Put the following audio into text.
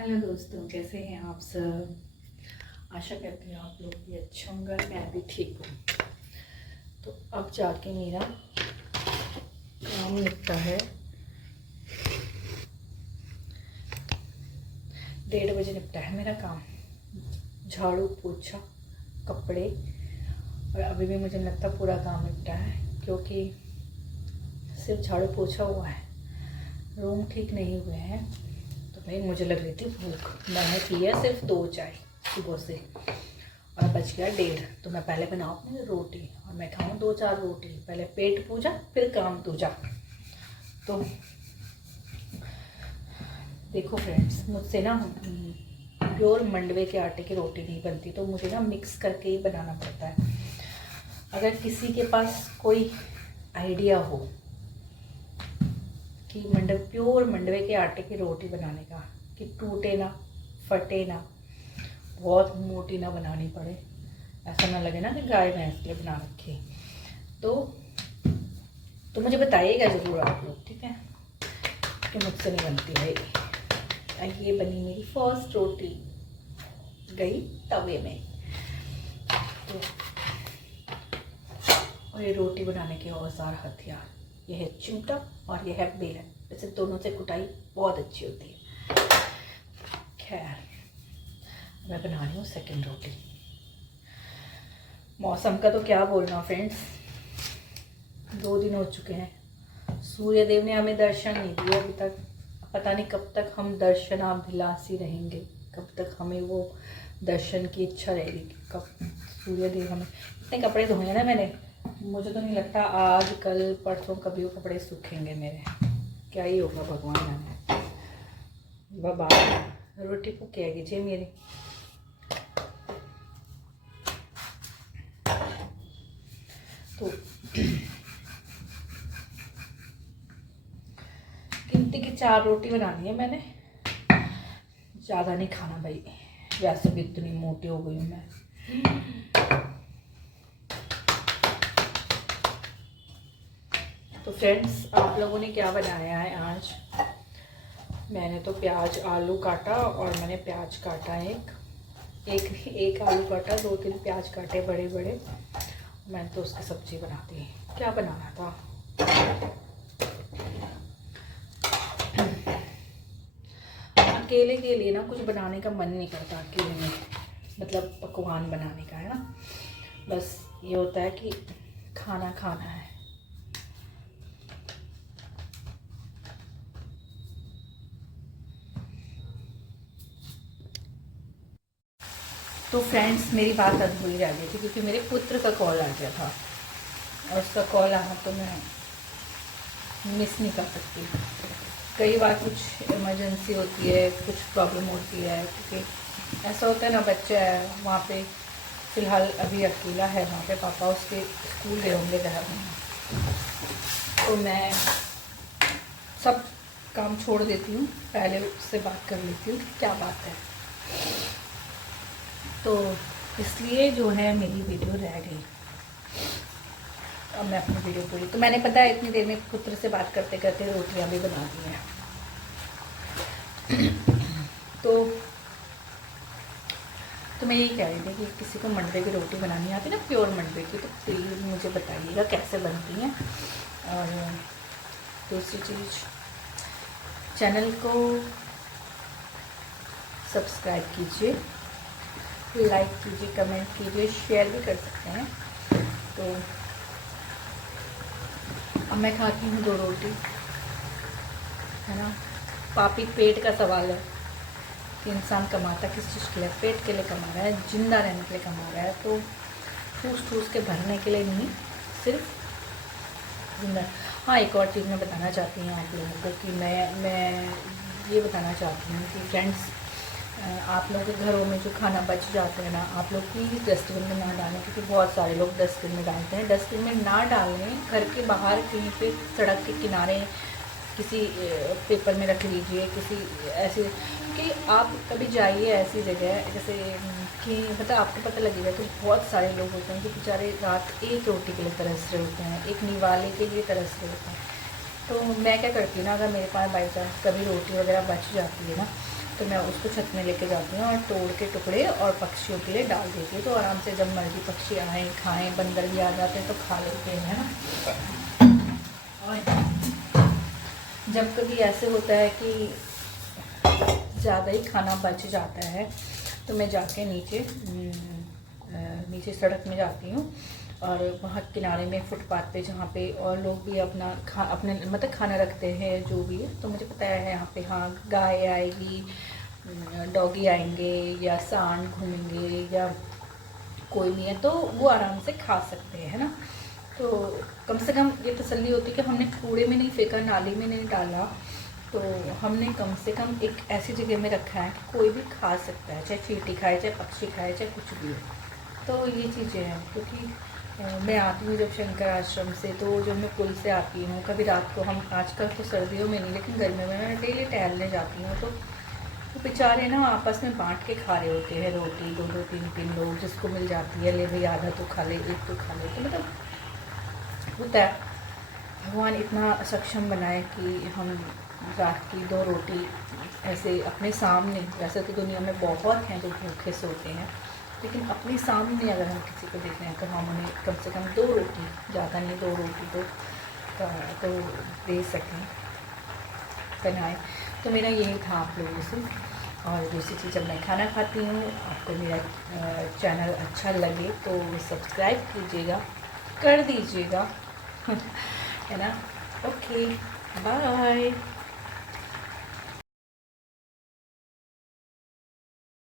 Hello दोस्तों, कैसे हैं आप सब। आशा करती हूँ आप लोग भी अच्छे होंगे, मैं भी ठीक हूँ। तो अब जाके मेरा काम निपटा है। 1:30 बजे निपटा है मेरा काम, झाड़ू पोछा कपड़े। और अभी भी मुझे लगता है पूरा काम निपटा है, क्योंकि सिर्फ झाड़ू पोछा हुआ है, रूम ठीक नहीं हुए हैं। तो भाई मुझे लग रही थी भूख, मैंने पिया सिर्फ 2 चाय सुबह से और बच गया 1:30। तो मैं पहले बनाऊँ अपनी रोटी और मैं खाऊँ 2-4 रोटी, पहले पेट पूजा फिर काम दूजा। तो देखो फ्रेंड्स, मुझसे ना प्योर मंडवे के आटे की रोटी नहीं बनती, तो मुझे ना मिक्स करके ही बनाना पड़ता है। अगर किसी के पास कोई आइडिया हो कि प्योर मंडवे के आटे की रोटी बनाने का, कि टूटे ना फटे ना, बहुत मोटी ना बनानी पड़े, ऐसा ना लगे ना कि गाय भैंस के लिए बना रखी, तो मुझे बताइएगा ज़रूर आप लोग, ठीक है। कि मुझसे नहीं बनती भाई। ये बनी मेरी फर्स्ट रोटी, गई तवे में। तो और ये रोटी बनाने के औजार हथियार, ये है चिमटा और ये है बेलन। वैसे दोनों से कुटाई बहुत अच्छी होती है। खैर, मैं बना रही हूँ सेकंड रोटी। मौसम का तो क्या बोलना फ्रेंड्स, 2 दिन हो चुके हैं, सूर्य देव ने हमें दर्शन नहीं दिए अभी तक। पता नहीं कब तक हम दर्शनाभिलाषी रहेंगे, कब तक हमें वो दर्शन की इच्छा रहेगी कि कब सूर्य देव हमें। इतने कपड़े धोए हैं ना मैंने, मुझे तो नहीं लगता आज कल परसों कभी वो कपड़े सूखेंगे मेरे। क्या ही होगा भगवान जाने। बाबा रोटी पकेगी जी मेरी। तो गिनती की 4 रोटी बनानी है मैंने, ज़्यादा नहीं खाना भाई, वैसे भी इतनी मोटी हो गई हूँ मैं। तो फ्रेंड्स, आप लोगों ने क्या बनाया है आज। मैंने तो प्याज आलू काटा, और मैंने प्याज काटा एक आलू काटा, 2-3 प्याज काटे बड़े बड़े। मैंने तो उसकी सब्जी बना दी। क्या बनाना था, अकेले के लिए ना कुछ बनाने का मन नहीं करता अकेले में, मतलब पकवान बनाने का, है ना। बस ये होता है कि खाना खाना है। तो फ्रेंड्स, मेरी बात अधूरी रह गई थी क्योंकि मेरे पुत्र का कॉल आ गया था, और उसका कॉल आना तो मैं मिस नहीं कर सकती। कई बार कुछ इमरजेंसी होती है, कुछ प्रॉब्लम होती है, क्योंकि ऐसा होता है ना, बच्चा है वहाँ पे, फ़िलहाल अभी अकेला है वहाँ पे, पापा उसके स्कूल गए होंगे घर में। तो मैं सब काम छोड़ देती हूँ, पहले उससे बात कर लेती हूँ कि क्या बात है। तो इसलिए जो है मेरी वीडियो रह गई। अब मैं अपनी वीडियो पूरी, तो मैंने पता है इतनी देर में पुत्र से बात करते करते रोटियां भी बना दी हैं। तो मैं यही कह रही थी कि किसी को मंडवे की रोटी बनानी आती है ना, प्योर मंडवे की, तो प्लीज़ मुझे बताइएगा कैसे बनती हैं। और दूसरी चीज़, चैनल को सब्सक्राइब कीजिए, लाइक कीजिए, कमेंट कीजिए, शेयर भी कर सकते हैं। तो अब मैं खाती हूँ 2 रोटी, है ना। पापी पेट का सवाल है कि इंसान कमाता किस चीज़ के लिए, पेट के लिए कमा रहा है, जिंदा रहने के लिए कमा रहा है, तो ठूस ठूस के भरने के लिए नहीं, सिर्फ जिंदा। हाँ, एक और चीज़ मैं बताना चाहती हूँ आप लोगों को कि मैं ये बताना चाहती हूँ कि फ्रेंड्स, आप लोगों के घरों में जो खाना बच जाता है ना, आप लोग प्लीज़ डस्टबिन में ना डालें, क्योंकि बहुत सारे लोग डस्टबिन में डालते हैं। डस्टबिन में ना डालें, घर के बाहर कहीं पे सड़क के किनारे किसी पेपर में रख लीजिए, किसी ऐसे कि आप कभी जाइए ऐसी जगह, जैसे कि मतलब आपको पता लगेगा कि बहुत सारे लोग होते हैं कि बेचारे रात एक रोटी के लिए तरस रहे होते हैं, एक निवाले के लिए तरस रहे होते हैं। तो मैं क्या करती हूँ ना, अगर मेरे पास बाई चांस कभी रोटी वगैरह बच जाती है ना, तो मैं उसको छत में लेके जाती हूँ और तोड़ के टुकड़े और पक्षियों के लिए डाल देती हूँ। तो आराम से जब मर्जी पक्षी आएँ खाएँ, बंदर भी आ जाते हैं तो खा लेते हैं, है ना। और जब कभी ऐसे होता है कि ज़्यादा ही खाना बच जाता है तो मैं जाके नीचे सड़क में जाती हूँ और वहाँ किनारे में फुटपाथ पे जहाँ पे और लोग भी अपने मतलब खाना रखते हैं जो भी है, तो मुझे पता है यहाँ पे हाँ गाय आएगी, डॉगी आएंगे या सांड घूमेंगे या कोई नहीं है तो वो आराम से खा सकते हैं, है ना। तो कम से कम ये तसल्ली होती है कि हमने कूड़े में नहीं फेंका, नाली में नहीं डाला, तो हमने कम से कम एक ऐसी जगह में रखा है कि कोई भी खा सकता है, चाहे चींटी खाए, चाहे पक्षी खाए, चाहे कुछ भी हो। तो ये चीज़ें हैं, क्योंकि मैं आती हूँ जब शंकर आश्रम से, तो जब मैं पुल से आती हूँ, कभी रात को हम आजकल तो सर्दियों में नहीं लेकिन गर्मियों में मैं डेली टहलने जाती हूँ, तो बेचारे ना आपस में बांट के खा रहे होते हैं रोटी, दो दो तीन तीन लोग, जिसको मिल जाती है ले भाई आधा तो खा ले, एक तो खा ले। तो मतलब होता है, भगवान इतना सक्षम बनाए कि हम रात की 2 रोटी ऐसे अपने सामने, वैसे तो दुनिया में बहुत हैं जो भूखे सोते हैं, लेकिन अपने सामने अगर हम किसी को देख रहे हैं तो हम उन्हें कम से कम 2 रोटी, ज़्यादा नहीं 2 रोटी तो दे सकें, बनाए। तो मेरा यही था आप लोगों से। और दूसरी चीज़, जब मैं खाना खाती हूँ, आपको मेरा चैनल अच्छा लगे तो सब्सक्राइब कीजिएगा, कर दीजिएगा है ना। Okay, bye.